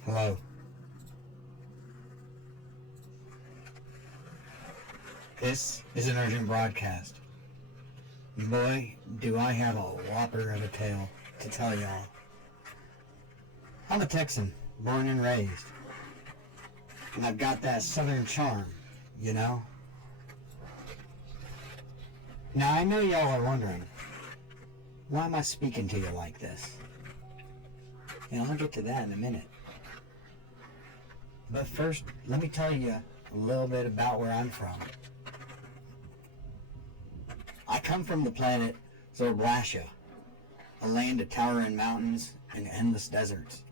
Hello. This is an urgent broadcast. Boy, do I have a whopper of a tale to tell y'all. I'm a Texan, born and raised. And I've got that southern charm, you know? Now I know y'all are wondering, why am I speaking to you like this? And I'll get to that in a minute. But first, let me tell you a little bit about where I'm from. I come from the planet Zorblasha, a land of towering mountains and endless deserts.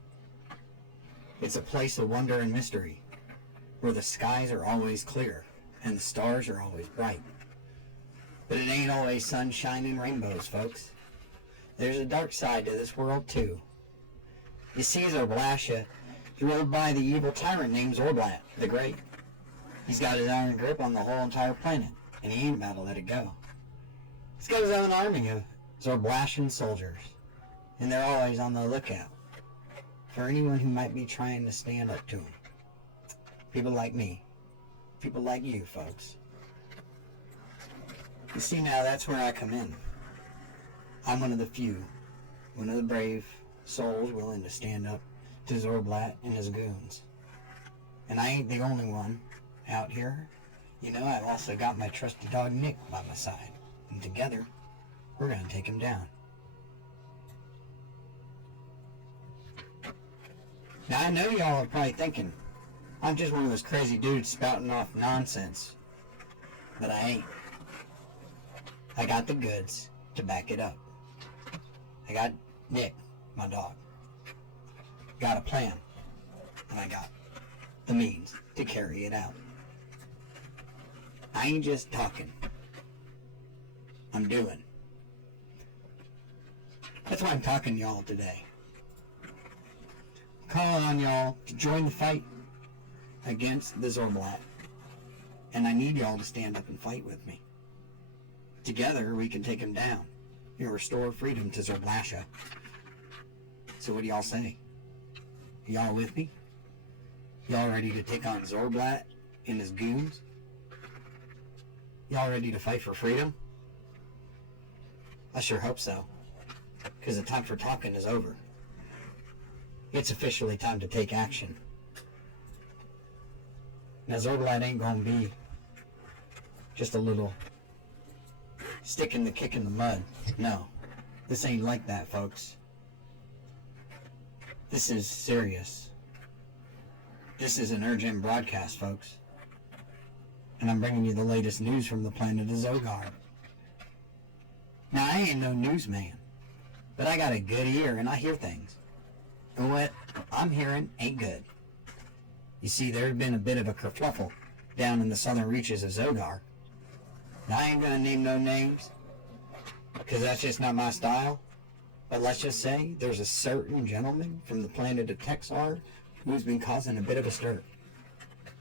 It's a place of wonder and mystery, where the skies are always clear and the stars are always bright. But it ain't always sunshine and rainbows, folks. There's a dark side to this world, too. You see, Zorblasha is ruled by the evil tyrant named Zorblat the Great. He's got his iron grip on the whole entire planet, and he ain't about to let it go. He's got his own army of Zorblashan soldiers, and they're always on the lookout for anyone who might be trying to stand up to him. People like me. People like you, folks. You see, now that's where I come in. I'm one of the few, one of the brave souls willing to stand up to Zorblat and his goons. And I ain't the only one out here. You know, I've also got my trusty dog Nick by my side. And together, we're going to take him down. Now, I know y'all are probably thinking, I'm just one of those crazy dudes spouting off nonsense. But I ain't. I got the goods to back it up. I got Nick, my dog. Got a plan. And I got the means to carry it out. I ain't just talking. I'm doing. That's why I'm talking to y'all today. Calling on y'all to join the fight against the Zorblat. And I need y'all to stand up and fight with me. Together we can take him down and restore freedom to Zorblasha. So what do y'all say? Y'all with me? Y'all ready to take on Zorblat and his goons? Y'all ready to fight for freedom? I sure hope so, because the time for talking is over. It's officially time to take action. Now, Zorblat ain't gonna be just a little stick in the kick in the mud. No, this ain't like that, folks. This is serious. This is an urgent broadcast, folks. And I'm bringing you the latest news from the planet of Zogar. Now, I ain't no newsman, but I got a good ear and I hear things. And what I'm hearing ain't good. You see, there's been a bit of a kerfluffle down in the southern reaches of Zogar. Now, I ain't gonna name no names, because that's just not my style. But let's just say there's a certain gentleman from the planet of Texar who's been causing a bit of a stir.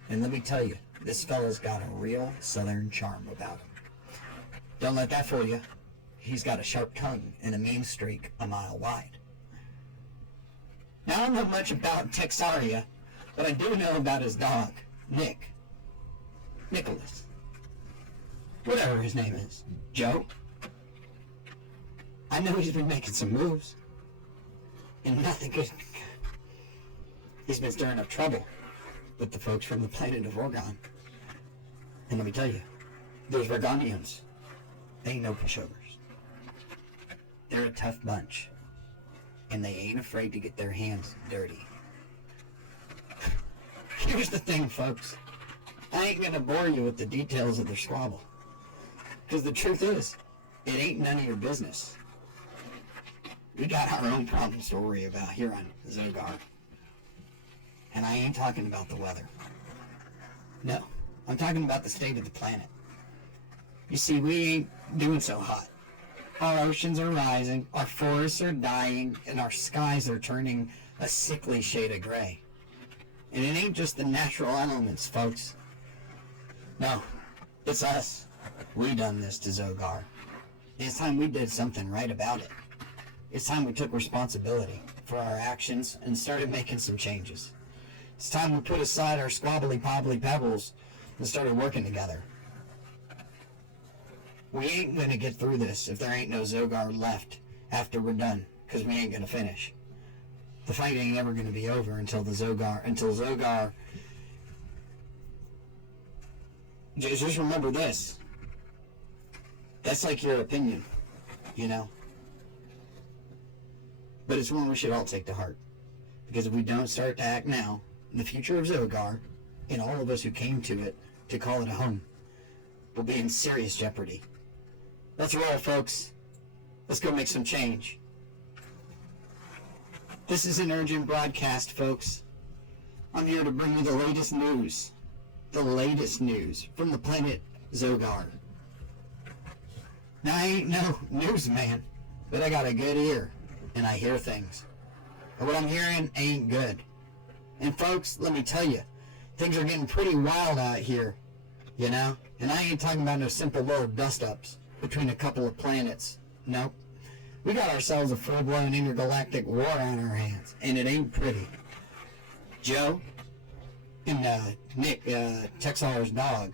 And let me tell you, this fella's got a real southern charm about him. Don't let that fool you. He's got a sharp tongue and a mean streak a mile wide. Now, I don't know much about Texaria, but I do know about his dog, Nicholas. Whatever his name is. Joe. I know he's been making some moves. And nothing good. He's been stirring up trouble with the folks from the planet of Orgon. And let me tell you, those Orgonians, they ain't no pushovers. They're a tough bunch. And they ain't afraid to get their hands dirty. Here's the thing, folks. I ain't gonna bore you with the details of their squabble. Because the truth is, it ain't none of your business. We got our own problems to worry about here on Zogar. And I ain't talking about the weather. No, I'm talking about the state of the planet. You see, we ain't doing so hot. Our oceans are rising, our forests are dying, and our skies are turning a sickly shade of gray. And it ain't just the natural elements, folks. No, it's us. We done this to Zogar. It's time we did something right about it. It's time we took responsibility for our actions and started making some changes. It's time we put aside our squabbly pobbly pebbles and started working together. We ain't gonna get through this if there ain't no Zogar left after we're done, because we ain't gonna finish. The fight ain't ever gonna be over until Zogar. Just remember this. That's like your opinion, you know? But it's one we should all take to heart. Because if we don't start to act now, the future of Zogar, and all of us who came to it to call it a home, will be in serious jeopardy. Let's roll, folks. Let's go make some change. This is an urgent broadcast, folks. I'm here to bring you the latest news. The latest news from the planet Zogar. Now, I ain't no newsman, but I got a good ear, and I hear things. And what I'm hearing ain't good. And folks, let me tell you, things are getting pretty wild out here, you know? And I ain't talking about no simple little dust-ups between a couple of planets. Nope. We got ourselves a full-blown intergalactic war on our hands, and it ain't pretty. Joe and Nick, Texar's dog,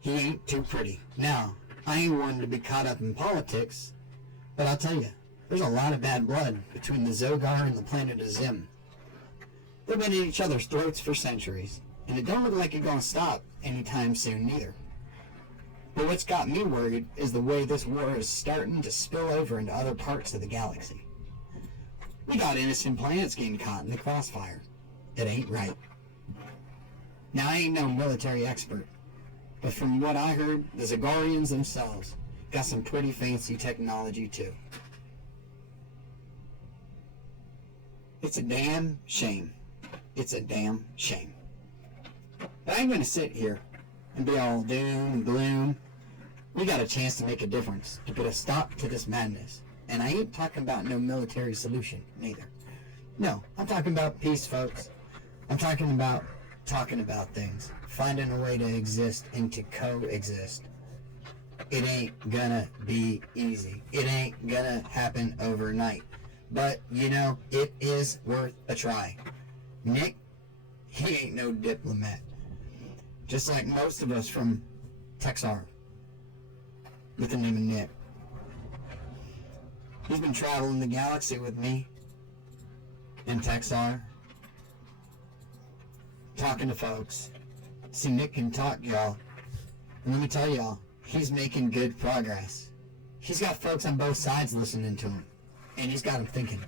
he ain't too pretty. Now, I ain't one to be caught up in politics, but I'll tell you, there's a lot of bad blood between the Zogar and the planet of Zim. They've been at each other's throats for centuries, and it don't look like it's gonna stop anytime soon neither. But what's got me worried is the way this war is starting to spill over into other parts of the galaxy. We got innocent planets getting caught in the crossfire. It ain't right. Now, I ain't no military expert, but from what I heard, the Zagorians themselves got some pretty fancy technology too. It's a damn shame. It's a damn shame. But I ain't gonna sit here and be all doom and gloom. We got a chance to make a difference, to put a stop to this madness. And I ain't talking about no military solution, neither. No, I'm talking about peace, folks. I'm talking about things. Finding a way to exist and to coexist. It ain't gonna be easy. It ain't gonna happen overnight. But, you know, it is worth a try. Nick, he ain't no diplomat. Just like most of us from Texar, with the name of Nick. He's been traveling the galaxy with me in Texar, talking to folks. See, Nick can talk, y'all. And let me tell y'all, he's making good progress. He's got folks on both sides listening to him, and he's got them thinking.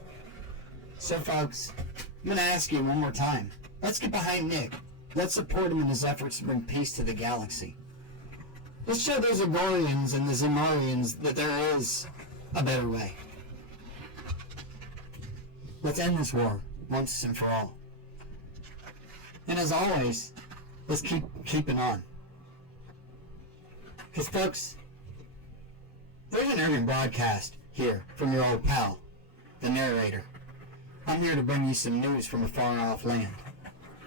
So, folks, I'm going to ask you one more time. Let's get behind Nick. Let's support him in his efforts to bring peace to the galaxy. Let's show those Agorians and the Zimarians that there is a better way. Let's end this war once and for all. And as always, let's keep keeping on. Because, folks, there's an urgent broadcast here from your old pal, the narrator. I'm here to bring you some news from a far-off land.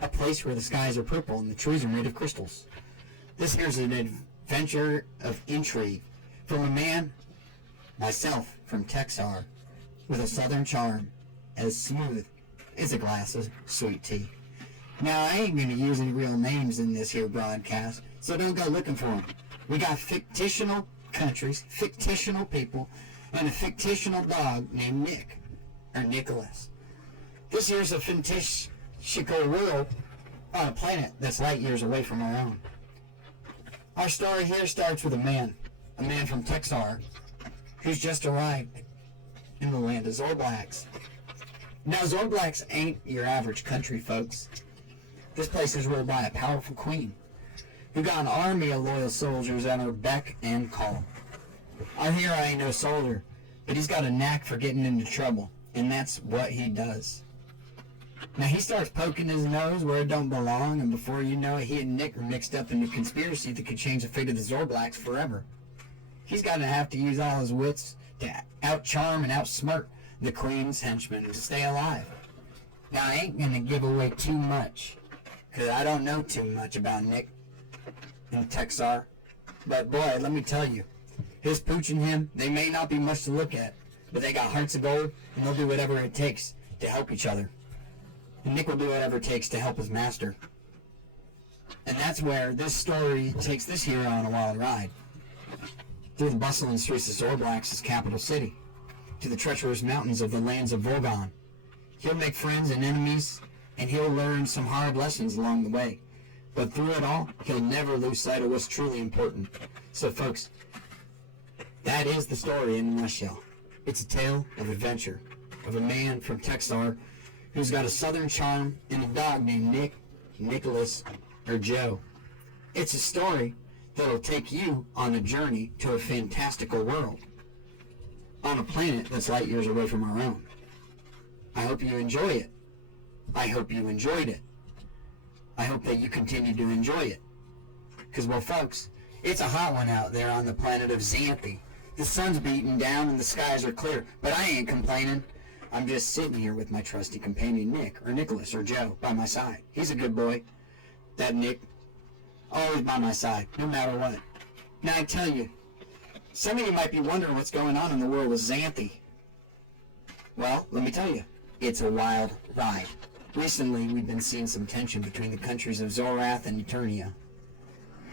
A place where the skies are purple and the trees are made of crystals. This here's an adventure of intrigue from a man, myself, from Texar, with a southern charm as smooth as a glass of sweet tea. Now, I ain't going to use any real names in this here broadcast, so don't go looking for them. We got fictional countries, fictional people, and a fictional dog named Nick, or Nicholas. This here's a fictional world on a planet that's light years away from our own. Our story here starts with a man from Texar, who's just arrived in the land of Zorblaks. Now, Zorblaks ain't your average country, folks. This place is ruled by a powerful queen, who got an army of loyal soldiers at her beck and call. Our hero ain't no soldier, but he's got a knack for getting into trouble, and that's what he does. Now, he starts poking his nose where it don't belong, and before you know it, he and Nick are mixed up in a conspiracy that could change the fate of the Zorblaks forever. He's going to have to use all his wits to out-charm and outsmart the Queen's henchmen to stay alive. Now, I ain't going to give away too much, because I don't know too much about Nick and Texar. But boy, let me tell you, his pooch and him, they may not be much to look at, but they got hearts of gold, and they'll do whatever it takes to help each other. And Nick will do whatever it takes to help his master. And that's where this story takes this hero on a wild ride. Through the bustling streets of Zorblax's capital city, to the treacherous mountains of the lands of Volgon. He'll make friends and enemies, and he'll learn some hard lessons along the way. But through it all, he'll never lose sight of what's truly important. So folks, that is the story in a nutshell. It's a tale of adventure, of a man from Texar who's got a southern charm and a dog named Nick, Nicholas, or Joe. It's a story that'll take you on a journey to a fantastical world, on a planet that's light years away from our own. I hope you enjoy it. I hope you enjoyed it. I hope that you continue to enjoy it. Because, well, folks, it's a hot one out there on the planet of Xanthi. The sun's beating down and the skies are clear, but I ain't complaining. I'm just sitting here with my trusty companion Nick, or Nicholas, or Joe, by my side. He's a good boy. That Nick, always by my side, no matter what. Now, I tell you, some of you might be wondering what's going on in the world of Xanthi. Well, let me tell you, it's a wild ride. Recently, we've been seeing some tension between the countries of Zorath and Eternia.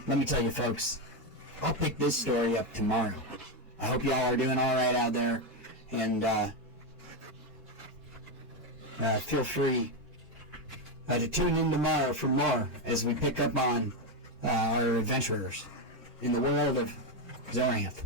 Let me tell you, folks, I'll pick this story up tomorrow. I hope y'all are doing all right out there, and feel free to tune in tomorrow for more as we pick up on our adventurers in the world of Zorath.